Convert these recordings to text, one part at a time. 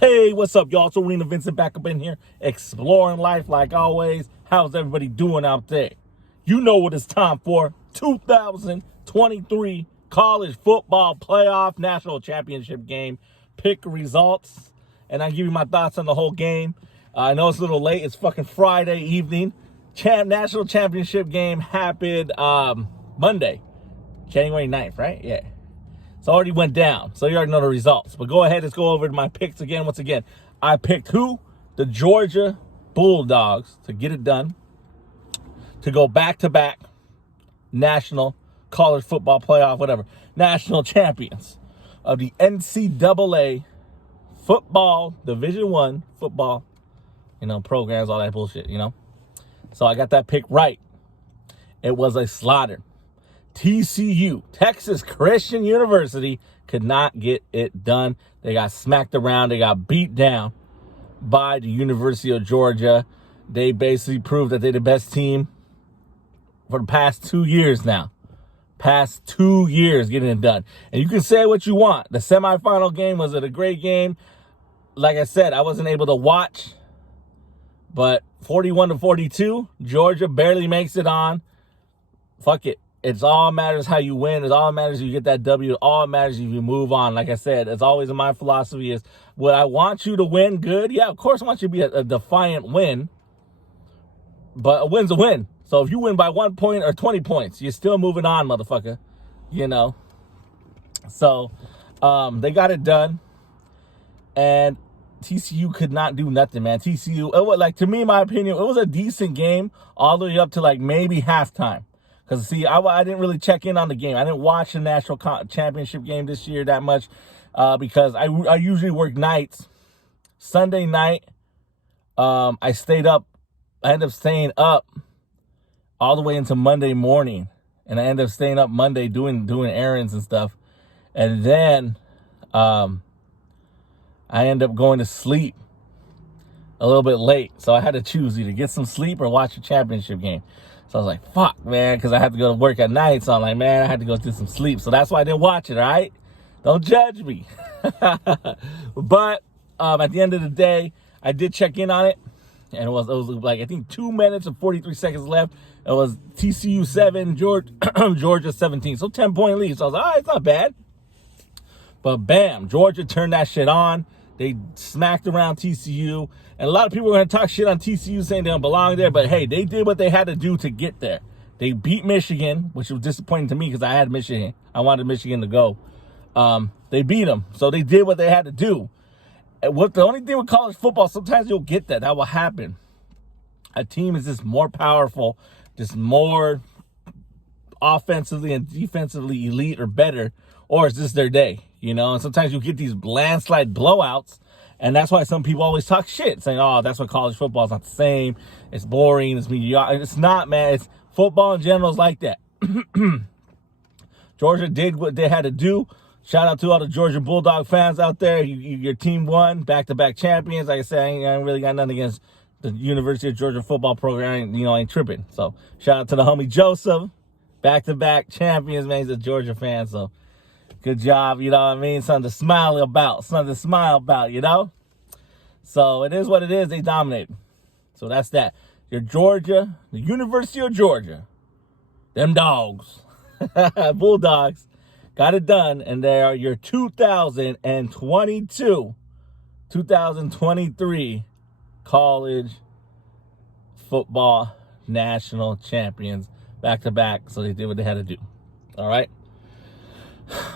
Hey, what's up, y'all? It's Arenavincent back up in here, exploring life like always. How's everybody doing out there? You know what it's time for. 2023 college football playoff national championship game. Pick results, and I give you my thoughts on the whole game. I know it's a little late. It's fucking Friday evening. National championship game happened Monday, January 9th, right? Yeah. It's already went down, so you already know the results. But go ahead, let's go over to my picks again. Once again, I picked who? The Georgia Bulldogs to get it done, to go back-to-back national college football playoff, whatever, national champions of the NCAA football, Division I football, programs, all that bullshit, So I got that pick right. It was a slaughter. TCU, Texas Christian University, could not get it done. They got smacked around. They got beat down by the University of Georgia. They basically proved that they're the best team for the past 2 years now. Past 2 years getting it done. And you can say what you want. The semifinal game, was it a great game? Like I said, I wasn't able to watch. But 41-42, Georgia barely makes it on. Fuck it. It's all matters how you win. It all matters if you get that W. It all matters if you move on. Like I said, it's always in my philosophy is, would I want you to win good? Yeah, of course I want you to be a defiant win. But a win's a win. So if you win by 1 point or 20 points, you're still moving on, motherfucker. So they got it done. And TCU could not do nothing, man. TCU, to me, in my opinion, it was a decent game all the way up to maybe halftime. Because, see, I didn't really check in on the game. I didn't watch the national championship game this year that much because I usually work nights. Sunday night, I stayed up. I ended up staying up all the way into Monday morning. And I ended up staying up Monday doing errands and stuff. And then I ended up going to sleep a little bit late. So I had to choose either get some sleep or watch the championship game. So I was like, fuck, man, because I had to go to work at night. So I'm like, man, I had to go get some sleep. So that's why I didn't watch it, all right? Don't judge me. But at the end of the day, I did check in on it. And it was I think 2 minutes and 43 seconds left. It was TCU 7, Georgia 17. So 10-point lead. So I was like, all right, it's not bad. But bam, Georgia turned that shit on. They smacked around TCU. And a lot of people are going to talk shit on TCU saying they don't belong there. But, hey, they did what they had to do to get there. They beat Michigan, which was disappointing to me because I had Michigan. I wanted Michigan to go. They beat them. So they did what they had to do. And the only thing with college football, sometimes you'll get that. That will happen. A team is just more powerful, just more offensively and defensively elite or better, or it's just their day, And sometimes you get these landslide blowouts. And that's why some people always talk shit, saying, oh, that's what college football is not the same. It's boring. It's mediocre. It's not, man. It's football in general is like that. Georgia did what they had to do. Shout out to all the Georgia Bulldog fans out there. Your team won, back-to-back champions. Like I said, I ain't really got nothing against the University of Georgia football program. I ain't tripping. So shout out to the homie Joseph. Back-to-back champions, man. He's a Georgia fan, so good job, you know what I mean? Something to smile about, So it is what it is. They dominated. So that's that. Your Georgia, the University of Georgia, them dogs, Bulldogs, got it done. And they are your 2023 college football national champions back-to-back. So they did what they had to do. All right?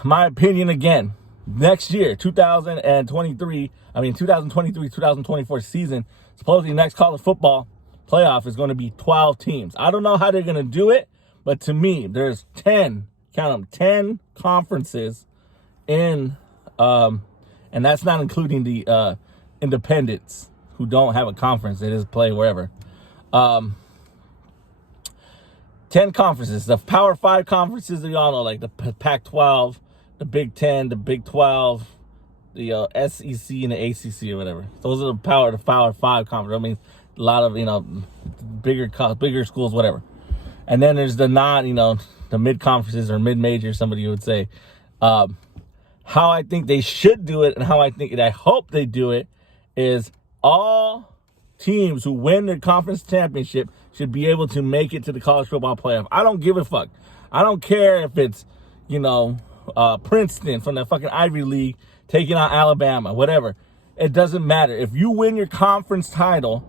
My opinion again, next year, 2023-2024 season, supposedly next college football playoff is going to be 12 teams. I don't know how they're going to do it, but to me, there's 10 conferences in, and that's not including the independents who don't have a conference. They just play wherever. 10 conferences, the Power 5 conferences that you all know, like the Pac-12, the Big 10, the Big 12, the SEC and the ACC or whatever. Those are the Power 5 conferences. I mean, a lot of, bigger schools, whatever. And then there's the the mid-conferences or mid-majors, somebody would say. how I think they should do it and how I hope they do it is all teams who win their conference championship should be able to make it to the college football playoff. I don't give a fuck. I don't care if it's, Princeton from the fucking Ivy League taking on Alabama, whatever. It doesn't matter. If you win your conference title,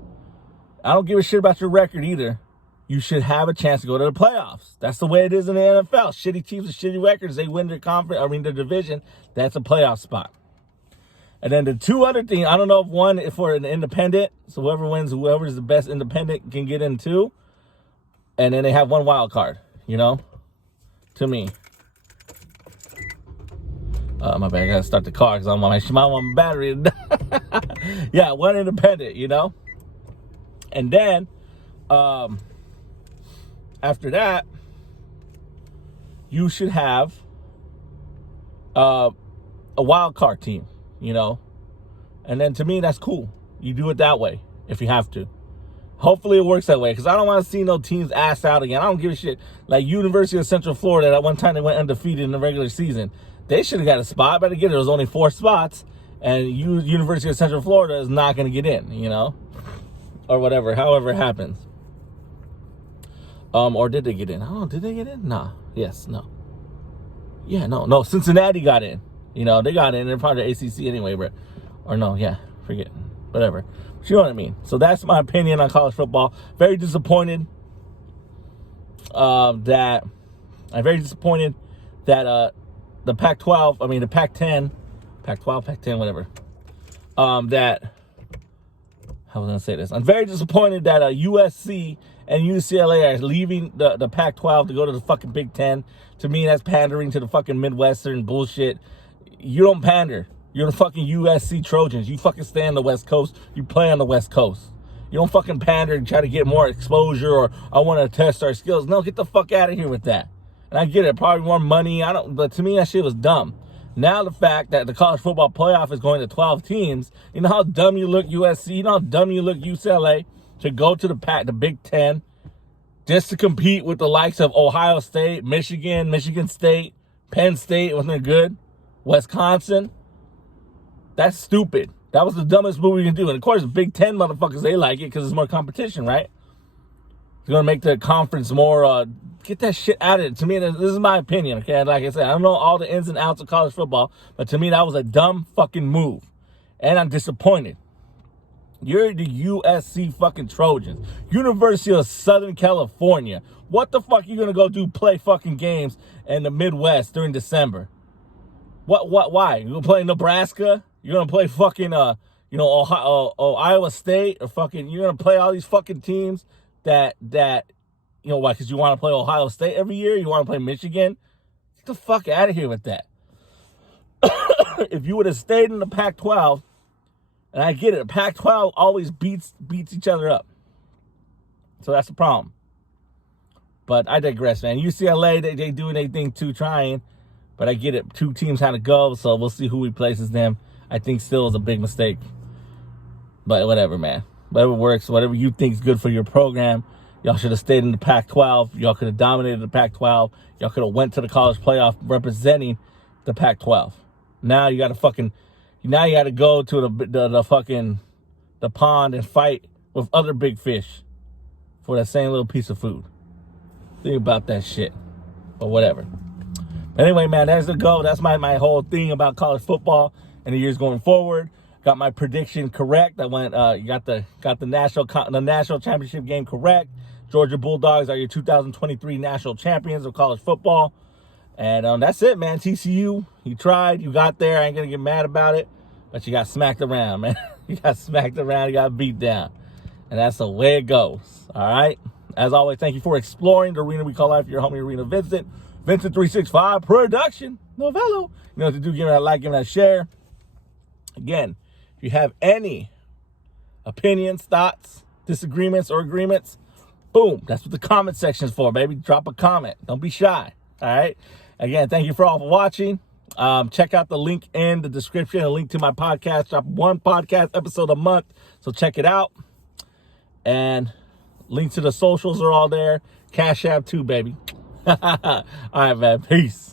I don't give a shit about your record either. You should have a chance to go to the playoffs. That's the way it is in the NFL. Shitty teams with shitty records, they win their their division. That's a playoff spot. And then the two other things, I don't know if one is for an independent. So whoever is the best independent can get in two. And then they have one wild card, to me. My bad, I gotta start the car because I'm on my battery. Yeah, one independent, And then, after that, you should have a wild card team, And then to me, that's cool. You do it that way if you have to. Hopefully it works that way because I don't want to see no teams ass out again. I don't give a shit. Like University of Central Florida, that one time they went undefeated in the regular season. They should have got a spot, but again, there was only 4 spots, and University of Central Florida is not going to get in, or whatever, however it happens. Or did they get in? Oh, did they get in? Nah. Yes. No. Yeah. No. Cincinnati got in. They got in. They're part of the ACC anyway, but or no. Yeah. Forget. Whatever. But you know what I mean. So that's my opinion on college football. Very disappointed. That the Pac-12. I mean the Pac-10, Pac-12, Pac-10, whatever. That. How was I gonna say this? I'm very disappointed that USC and UCLA are leaving the Pac-12 to go to the fucking Big Ten. To me, that's pandering to the fucking Midwestern bullshit. You don't pander. You're the fucking USC Trojans. You fucking stay on the West Coast. You play on the West Coast. You don't fucking pander and try to get more exposure or I want to test our skills. No, get the fuck out of here with that. And I get it. Probably more money. But to me, that shit was dumb. Now the fact that the college football playoff is going to 12 teams, you know how dumb you look USC, you know how dumb you look UCLA to go to the Big Ten just to compete with the likes of Ohio State, Michigan State, Penn State when they're good, Wisconsin. That's stupid. That was the dumbest move you can do. And of course, the Big Ten motherfuckers, they like it because it's more competition, right? It's going to make the conference more, get that shit out of it. To me, this is my opinion, okay? Like I said, I don't know all the ins and outs of college football, but to me, that was a dumb fucking move. And I'm disappointed. You're the USC fucking Trojans. University of Southern California. What the fuck are you going to go do play fucking games in the Midwest during December? Why? You going to play Nebraska? You're going to play fucking, Ohio, Iowa State? Or fucking, you're going to play all these fucking teams that why? Because you want to play Ohio State every year? You want to play Michigan? Get the fuck out of here with that. If you would have stayed in the Pac-12, and I get it, the Pac-12 always beats each other up. So that's the problem. But I digress, man. UCLA, they doing their thing too, trying. But I get it. 2 teams had to go, so we'll see who replaces them. I think still is a big mistake. But whatever, man. Whatever works, whatever you think is good for your program. Y'all should have stayed in the Pac-12. Y'all could have dominated the Pac-12. Y'all could have went to the college playoff representing the Pac-12. Now you got to go to the pond and fight with other big fish for that same little piece of food. Think about that shit. But whatever. Anyway, man, there's the go. That's my whole thing about college football and the years going forward. Got my prediction correct. I went. You got the national championship game correct. Georgia Bulldogs are your 2023 national champions of college football. And that's it, man. TCU, you tried. You got there. I ain't going to get mad about it. But you got smacked around, man. You got smacked around. You got beat down. And that's the way it goes. All right? As always, thank you for exploring the arena we call life. Your homie, Arenavincent. Vincent365 production. Novello. You know what to do. Give me that like. Give me that share. Again, if you have any opinions, thoughts, disagreements, or agreements, boom. That's what the comment section is for, baby. Drop a comment. Don't be shy. All right? Again, thank you for all for watching. Check out the link in the description, a link to my podcast. Drop 1 podcast episode a month, so check it out. And links to the socials are all there. Cash App too, baby. All right, man. Peace.